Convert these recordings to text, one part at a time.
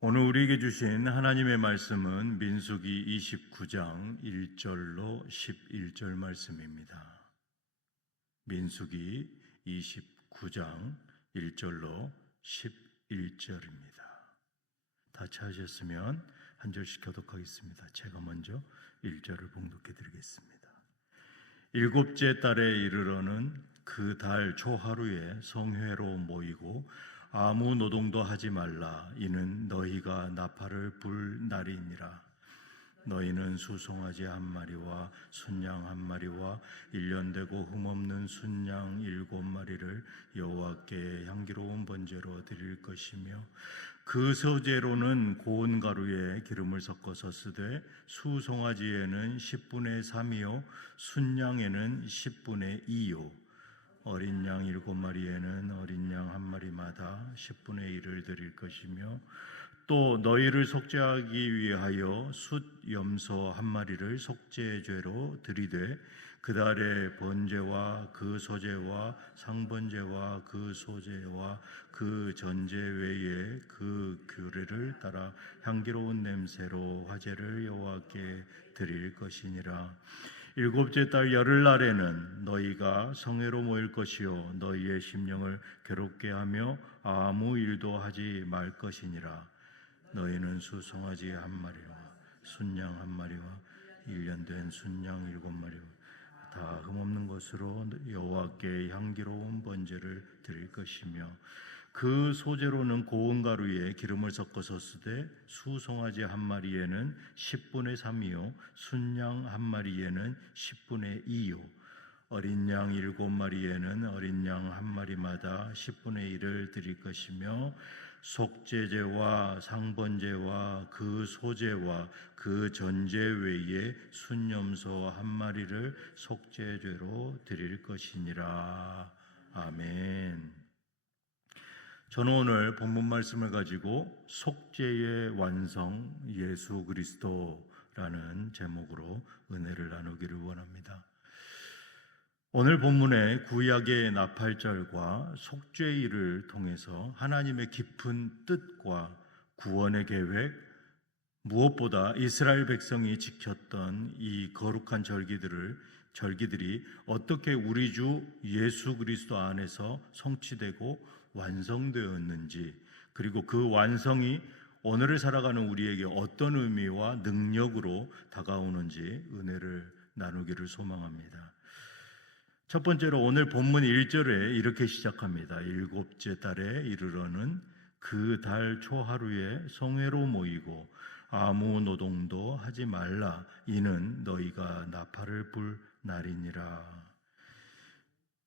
오늘 우리에게 주신 하나님의 말씀은 민수기 29장 1절로 11절 말씀입니다. 민수기 29장 1절로 11절입니다. 다 찾으셨으면 한 절씩 교독하겠습니다. 제가 먼저 1절을 봉독해 드리겠습니다. 일곱째 달에 이르러는 그 달 초하루에 성회로 모이고 아무 노동도 하지 말라. 이는 너희가 나팔을 불 날이니라. 너희는 수송아지 한 마리와 순양 한 마리와 1년 되고 흠없는 순양 7마리를 여호와께 향기로운 번제로 드릴 것이며 그 소재로는 고운 가루에 기름을 섞어서 쓰되 수송아지에는 10분의 3이요 순양에는 10분의 2요 어린 양 7마리에는 어린 양 한 마리마다 10분의 1을 드릴 것이며 또 너희를 속죄하기 위하여 숫 염소 한 마리를 속죄죄로 드리되 그 달에 번제와 그 소제와 상번제와 그 소제와 그 전제 외에 그 규례를 따라 향기로운 냄새로 화제를 여호와께 드릴 것이니라. 일곱째 달 열흘날에는 너희가 성회로 모일 것이요 너희의 심령을 괴롭게 하며 아무 일도 하지 말 것이니라. 너희는 수송아지 한 마리와 순양 한 마리와 1년 된 순양 7마리와 다 흠없는 것으로 여호와께 향기로운 번제를 드릴 것이며 그 소재로는 고운 가루에 기름을 섞어서 쓰되 수송아지 한 마리에는 10분의 3이요 순양 한 마리에는 10분의 2요 어린 양 7마리에는 어린 양 한 마리마다 10분의 1을 드릴 것이며 속죄제와 상번제와 그 소제와 그 전제 외에 순염소 한 마리를 속죄죄로 드릴 것이니라. 아멘. 저는 오늘 본문 말씀을 가지고 속죄의 완성 예수 그리스도라는 제목으로 은혜를 나누기를 원합니다. 오늘 본문의 구약의 나팔절과 속죄일을 통해서 하나님의 깊은 뜻과 구원의 계획, 무엇보다 이스라엘 백성이 지켰던 이 거룩한 절기들이 어떻게 우리 주 예수 그리스도 안에서 성취되고 완성되었는지, 그리고 그 완성이 오늘을 살아가는 우리에게 어떤 의미와 능력으로 다가오는지 은혜를 나누기를 소망합니다. 첫 번째로 오늘 본문 1절에 이렇게 시작합니다. 일곱째 달에 이르러는 그 달 초하루에 성회로 모이고 아무 노동도 하지 말라. 이는 너희가 나팔을 불 날이니라.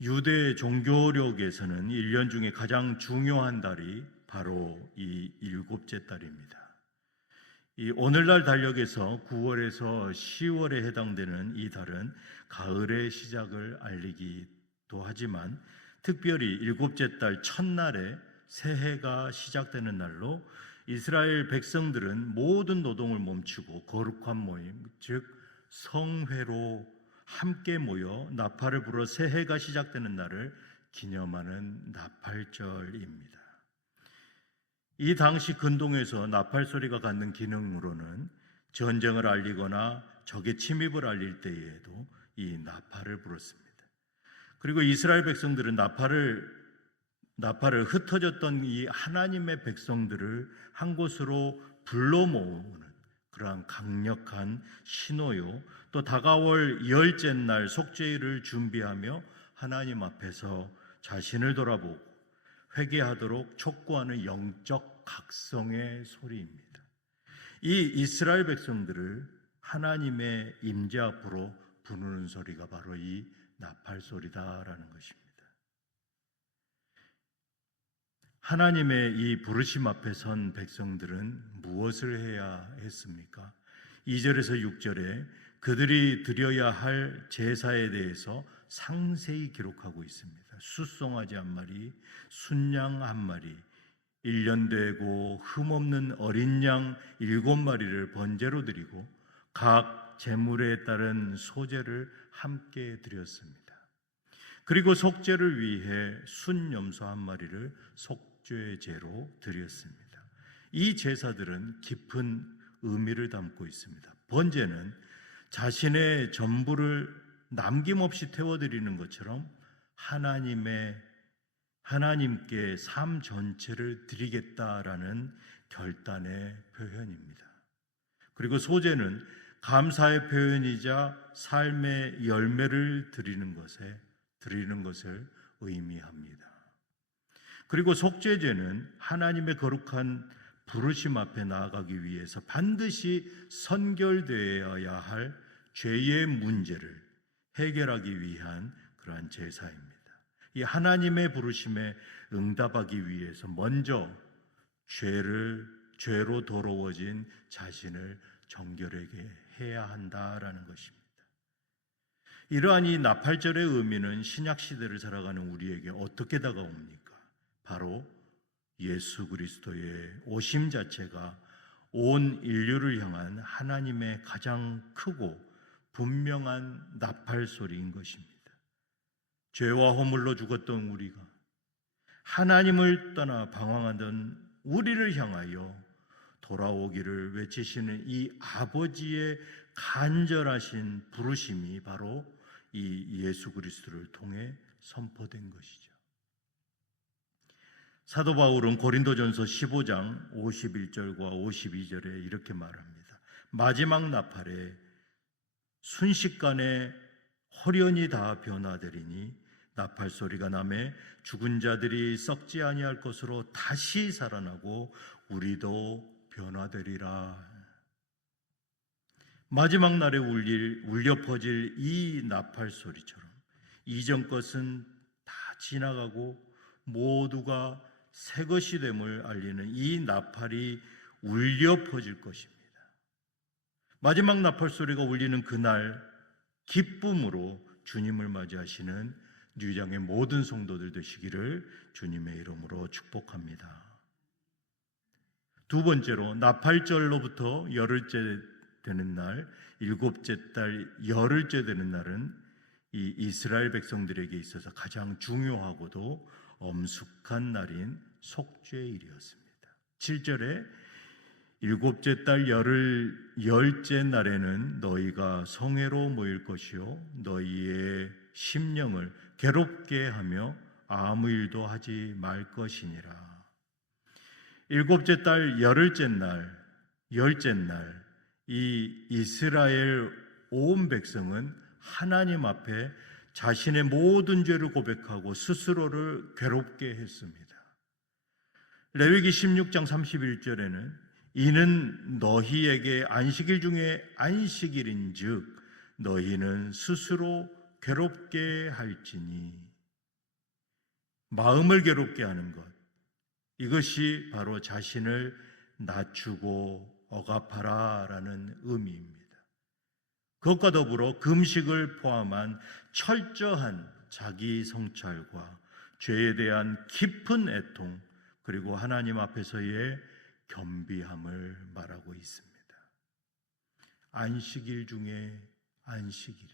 유대 종교력에서는 1년 중에 가장 중요한 달이 바로 이 일곱째 달입니다. 이 오늘날 달력에서 9월에서 10월에 해당되는 이 달은 가을의 시작을 알리기도 하지만 특별히 일곱째 달 첫날에 새해가 시작되는 날로 이스라엘 백성들은 모든 노동을 멈추고 거룩한 모임, 즉 성회로 함께 모여 나팔을 불어 새해가 시작되는 날을 기념하는 나팔절입니다. 이 당시 근동에서 나팔 소리가 갖는 기능으로는 전쟁을 알리거나 적의 침입을 알릴 때에도 이 나팔을 불었습니다. 그리고 이스라엘 백성들은 나팔을 흩어졌던 이 하나님의 백성들을 한 곳으로 불러 모으는 그러한 강력한 신호요, 또 다가올 열째 날 속죄일을 준비하며 하나님 앞에서 자신을 돌아보고 회개하도록 촉구하는 영적 각성의 소리입니다. 이 이스라엘 백성들을 하나님의 임재 앞으로 부르는 소리가 바로 이 나팔 소리다라는 것입니다. 하나님의 이 부르심 앞에 선 백성들은 무엇을 해야 했습니까? 2절에서 6절에 그들이 드려야 할 제사에 대해서 상세히 기록하고 있습니다. 숫송아지 한 마리, 순양 한 마리, 1년 되고 흠없는 어린 양 7마리를 번제로 드리고 각 제물에 따른 소제를 함께 드렸습니다. 그리고 속죄를 위해 순염소 한 마리를 속죄제로 드렸습니다. 이 제사들은 깊은 의미를 담고 있습니다. 번제는 자신의 전부를 남김없이 태워드리는 것처럼 하나님께 삶 전체를 드리겠다라는 결단의 표현입니다. 그리고 소제는 감사의 표현이자 삶의 열매를 드리는 것을 의미합니다. 그리고 속죄제는 하나님의 거룩한 부르심 앞에 나아가기 위해서 반드시 선결되어야 할 죄의 문제를 해결하기 위한 그러한 제사입니다. 이 하나님의 부르심에 응답하기 위해서 먼저 죄로 더러워진 자신을 정결하게 해야 한다라는 것입니다. 이러한 이 나팔절의 의미는 신약 시대를 살아가는 우리에게 어떻게 다가옵니까? 바로 예수 그리스도의 오심 자체가 온 인류를 향한 하나님의 가장 크고 분명한 나팔 소리인 것입니다. 죄와 허물로 죽었던 우리가, 하나님을 떠나 방황하던 우리를 향하여 돌아오기를 외치시는 이 아버지의 간절하신 부르심이 바로 이 예수 그리스도를 통해 선포된 것이죠. 사도 바울은 고린도전서 15장 51절과 52절에 이렇게 말합니다. 마지막 나팔에 순식간에 홀연히 다 변화되리니 나팔 소리가 나매 죽은 자들이 썩지 아니할 것으로 다시 살아나고 우리도 변화되리라. 마지막 날에 울려 퍼질 이 나팔 소리처럼 이전 것은 다 지나가고 모두가 새 것이 됨을 알리는 이 나팔이 울려 퍼질 것입니다. 마지막 나팔 소리가 울리는 그날 기쁨으로 주님을 맞이하시는 뉴장의 모든 성도들 되시기를 주님의 이름으로 축복합니다. 두 번째로 나팔절로부터 열흘째 되는 날, 일곱째 달 열흘째 되는 날은 이 이스라엘 백성들에게 있어서 가장 중요하고도 엄숙한 날인 속죄일이었습니다. 7절에 일곱째 달 열흘째 날에는 너희가 성회로 모일 것이요 너희의 심령을 괴롭게 하며 아무 일도 하지 말 것이니라. 일곱째 달 열흘째 날 이 이스라엘 온 백성은 하나님 앞에 자신의 모든 죄를 고백하고 스스로를 괴롭게 했습니다. 레위기 16장 31절에는 이는 너희에게 안식일 중에 안식일인즉 너희는 스스로 괴롭게 할지니, 마음을 괴롭게 하는 것, 이것이 바로 자신을 낮추고 억압하라라는 의미입니다. 그것과 더불어 금식을 포함한 철저한 자기 성찰과 죄에 대한 깊은 애통, 그리고 하나님 앞에서의 겸비함을 말하고 있습니다. 안식일 중에 안식일,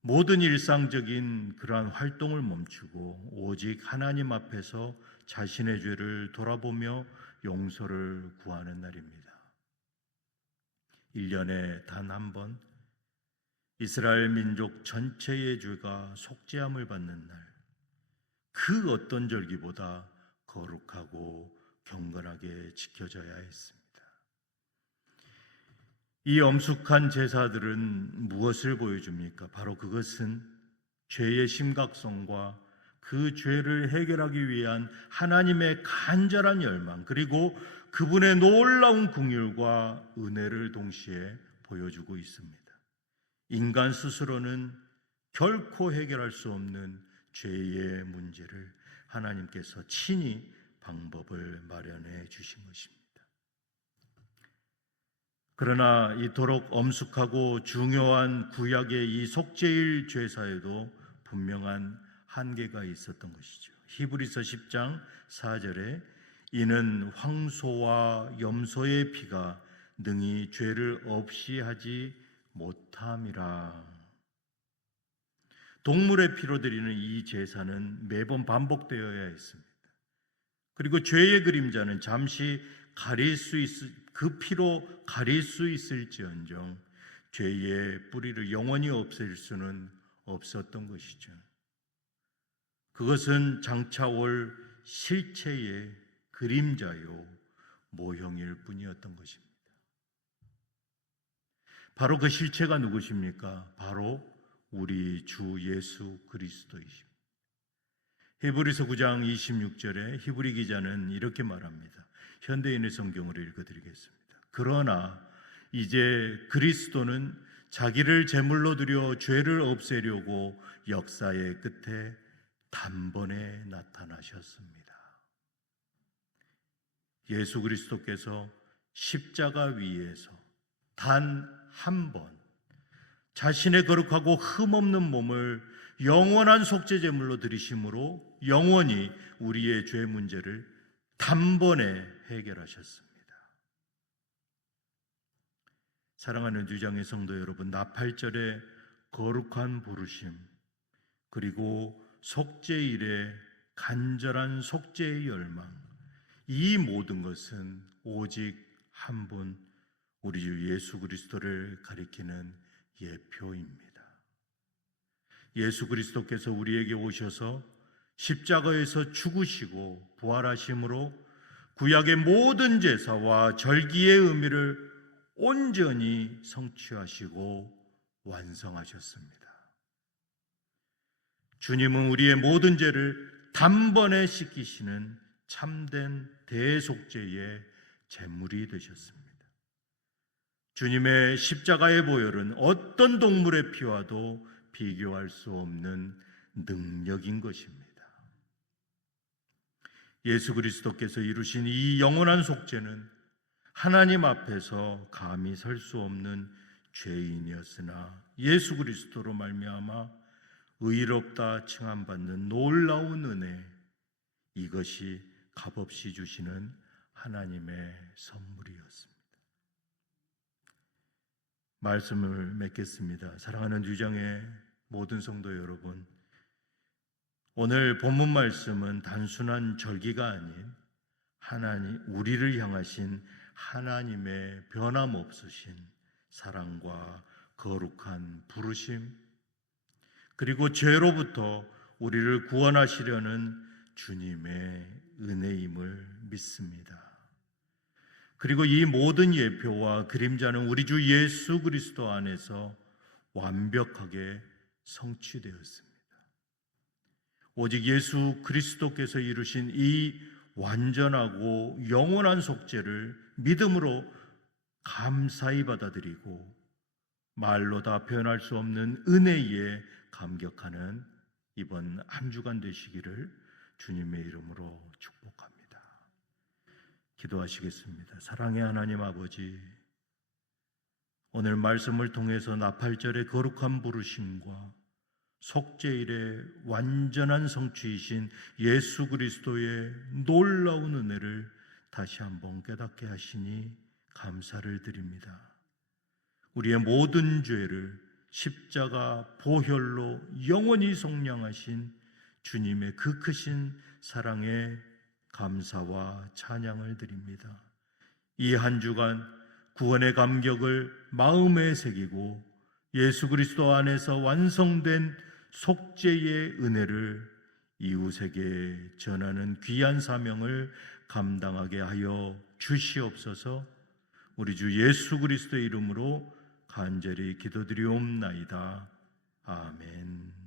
모든 일상적인 그러한 활동을 멈추고 오직 하나님 앞에서 자신의 죄를 돌아보며 용서를 구하는 날입니다. 1년에 단 한 번 이스라엘 민족 전체의 죄가 속죄함을 받는 날, 그 어떤 절기보다 거룩하고 경건하게 지켜져야 했습니다. 이 엄숙한 제사들은 무엇을 보여줍니까? 바로 그것은 죄의 심각성과 그 죄를 해결하기 위한 하나님의 간절한 열망, 그리고 그분의 놀라운 긍휼과 은혜를 동시에 보여주고 있습니다. 인간 스스로는 결코 해결할 수 없는 죄의 문제를 하나님께서 친히 방법을 마련해 주신 것입니다. 그러나 이토록 엄숙하고 중요한 구약의 이 속죄일 제사에도 분명한 한계가 있었던 것이죠. 히브리서 10장 4절에 이는 황소와 염소의 피가 능히 죄를 없이 하지 못함이라. 동물의 피로 드리는 이 제사는 매번 반복되어야 했습니다. 그리고 죄의 그림자는 잠시 그 피로 가릴 수 있을지언정 죄의 뿌리를 영원히 없앨 수는 없었던 것이죠. 그것은 장차 올 실체의 그림자요 모형일 뿐이었던 것입니다. 바로 그 실체가 누구십니까? 바로 우리 주 예수 그리스도이십니다. 히브리서 9장 26절에 히브리 기자는 이렇게 말합니다. 현대인의 성경으로 읽어드리겠습니다. 그러나 이제 그리스도는 자기를 제물로 드려 죄를 없애려고 역사의 끝에 단번에 나타나셨습니다. 예수 그리스도께서 십자가 위에서 단 한 번 자신의 거룩하고 흠없는 몸을 영원한 속죄 제물로 드리심으로 영원히 우리의 죄 문제를 단번에 해결하셨습니다. 사랑하는 주장의 성도 여러분, 나팔절의 거룩한 부르심 그리고 속죄일의 간절한 속죄의 열망, 이 모든 것은 오직 한 분 우리 주 예수 그리스도를 가리키는 예표입니다. 예수 그리스도께서 우리에게 오셔서 십자가에서 죽으시고 부활하심으로 구약의 모든 제사와 절기의 의미를 온전히 성취하시고 완성하셨습니다. 주님은 우리의 모든 죄를 단번에 씻기시는 참된 대속죄의 제물이 되셨습니다. 주님의 십자가의 보혈은 어떤 동물의 피와도 비교할 수 없는 능력인 것입니다. 예수 그리스도께서 이루신 이 영원한 속죄는 하나님 앞에서 감히 설 수 없는 죄인이었으나 예수 그리스도로 말미암아 의롭다 칭함받는 놀라운 은혜, 이것이 값없이 주시는 하나님의 선물이었습니다. 말씀을 맺겠습니다. 사랑하는 주장의 모든 성도 여러분, 오늘 본문 말씀은 단순한 절기가 아닌 하나님, 우리를 향하신 하나님의 변함없으신 사랑과 거룩한 부르심, 그리고 죄로부터 우리를 구원하시려는 주님의 은혜임을 믿습니다. 그리고 이 모든 예표와 그림자는 우리 주 예수 그리스도 안에서 완벽하게 성취되었습니다. 오직 예수 그리스도께서 이루신 이 완전하고 영원한 속죄를 믿음으로 감사히 받아들이고 말로 다 표현할 수 없는 은혜에 감격하는 이번 한 주간 되시기를 주님의 이름으로 축복합니다. 기도하시겠습니다. 사랑의 하나님 아버지, 오늘 말씀을 통해서 나팔절의 거룩한 부르심과 속죄일의 완전한 성취이신 예수 그리스도의 놀라운 은혜를 다시 한번 깨닫게 하시니 감사를 드립니다. 우리의 모든 죄를 십자가 보혈로 영원히 속량하신 주님의 그 크신 사랑에 감사와 찬양을 드립니다. 이 한 주간 구원의 감격을 마음에 새기고 예수 그리스도 안에서 완성된 속죄의 은혜를 이웃에게 전하는 귀한 사명을 감당하게 하여 주시옵소서. 우리 주 예수 그리스도의 이름으로 간절히 기도드리옵나이다. 아멘.